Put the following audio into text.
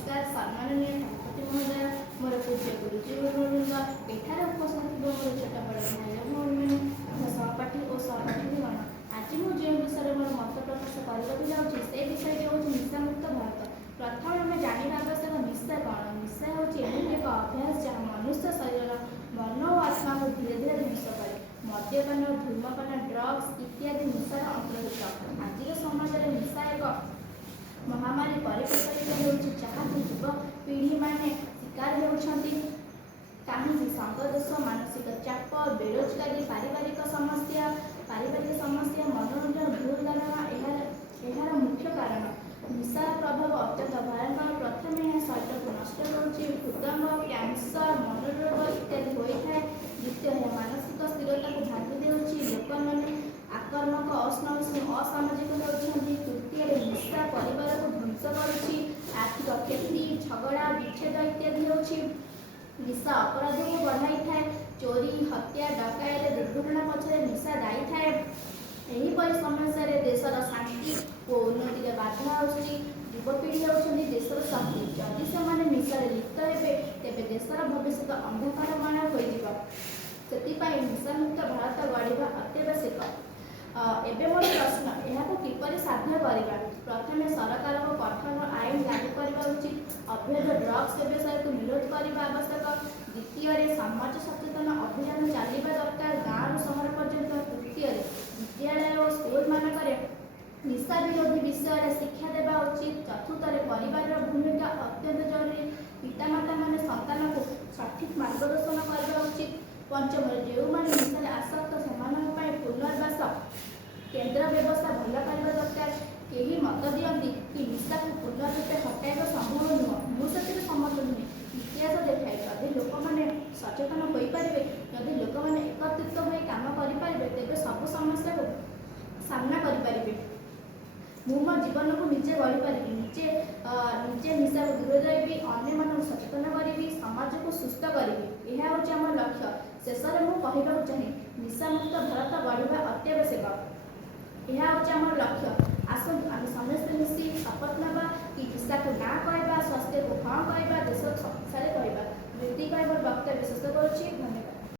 नमस्कार सम्माननीय सभापति महोदय मोर पूज्य गुरुजी गुरुवृंद एठार उपस्थित मोर छोट बड़ भाई भौणी मैंने सहपाठी और सहपाठीगण आज मुझे विषय मोर मत प्रकाश करने जाऊँगी से विषय हूँ निशामुक्त भारत। प्रथम आम जाना आवश्यक निशा कौन। निशा हूँ एमती एक अभ्यास जहाँ मनुष्य शरीर मन और आत्मा को धीरे धीरे ध्वंस करे। मद्यपान धूमपान ड्रग्स इत्यादि निशार अंतर्भुक्त। आज समाज में निशा एक महामारी परिवर्तित होउछि जहाँकि युवपीढ़ी माने शिकार होउछन्ति। कहीं संगदोष मानसिक चाप बेरोजगारी पारिवारिक समस्या मनोरंजन भूल धारणा एहार मुख्य कारण। निशार प्रभाव अत्यंत भयंकर। प्रथमे यह शरीर को नष्ट करुछि हृदरोग कैंसर मनोरोग इत्यादि होता है। द्वितीय यह मानसिक स्थिरता को भांगी देउछि लोक माने आक्रमक असामाजिक होउछन्ति। तृतीय निशा परिवार को ध्वंस करुछि आर्थिक क्षति झगड़ा विच्छेद इत्यादि होउछि। निशा अपराध को बढ़ाई थाए चोरी हत्या डकायत दुर्घटना पछरे निशा दायी थाए। एहीपरि समस्या देशर शांति और उन्नति में बाधा आउछि। युवपीढ़ी होउछन्ति देशर शक्ति। जदि सेमाने निशारे लिप्त हेबे तेबे देशर भविष्य अंधकारमय होइजिବ। सेतिपाई निशामुक्त भारत गढ़िबा अत्यावश्यक। एबे मोर प्रश्न यहाँ किपरि साध्य करिबा। प्रथमे सरकार को कठोर आईन लागू करबा उचित। अवैध ड्रग्स व्यवसाय को निरोध करबा आवश्यक। द्वितीय समाज सचेतन अभियान चलिबा दरकार गाँव सहर पर्यंत। तृतीय विद्यालय और स्कूल मानकरे निशा विरोधी विषय शिक्षा देवा उचित। चतुर्थ परिवार भूमिका अत्यंत जरूरी। पितामाता माने संतान को सठिक मार्गदर्शन करबा उचित। पंचम जो मैंने निशा आसक्त से पुनर्वास केन्द्र व्यवस्था भल करने दरकार। कहीं मत दियंती कि निशा को पूर्ण रूपे हटाइबा संभव नुह मुझे सम्मत नुहे। इतिहास देखाए जदि लोक मैंने सचेतन हो पारे जदि लोक मैंने एकत्रित हो काम करें तेज सब समस्या को सामना करें। मु मो जीवन को निजे गढ़ी पारि निजे निशा को दूर रही अन्य मानक सचेतन करी समाज को सुस्थ करी। यह हूँ आम लक्ष्य। शेष में मुझे कहवाक चाहे निशामुक्त भारत गढ़ा अत्यावश्यक। यह हूँ आम लक्ष्य।